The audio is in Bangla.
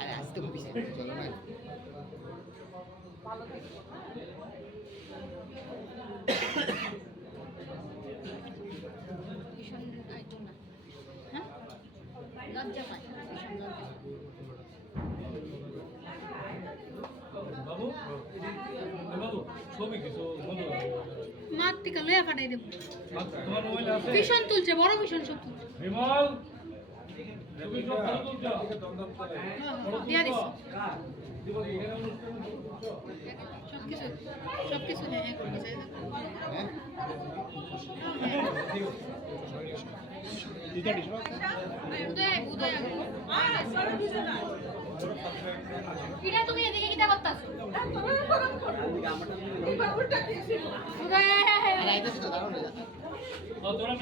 আরে আসতে খুবই চলো না ভীষণ আইটেম না হ্যাঁ লজ্জা পায় ভীষণ লজ্জা বাবু বাবু ছবি কিছু বলো মাঠ থেকে লয়া পাঠাই দেব তোমার মোবাইল আছে ভীষণ তুলছে বড় ভীষণ সব তুলছে বিমল তুমি সব ভালো তুলছো দিয়া দিস দিব এখানে অনুষ্ঠান সবকিছু হ্যাঁ হ্যাঁ করবি চাই হ্যাঁ উদয় উদয় কিরা তুমি এদিকে কি করতাছো উদয় আর আইতেছে তো দাঁড়ানো তোরা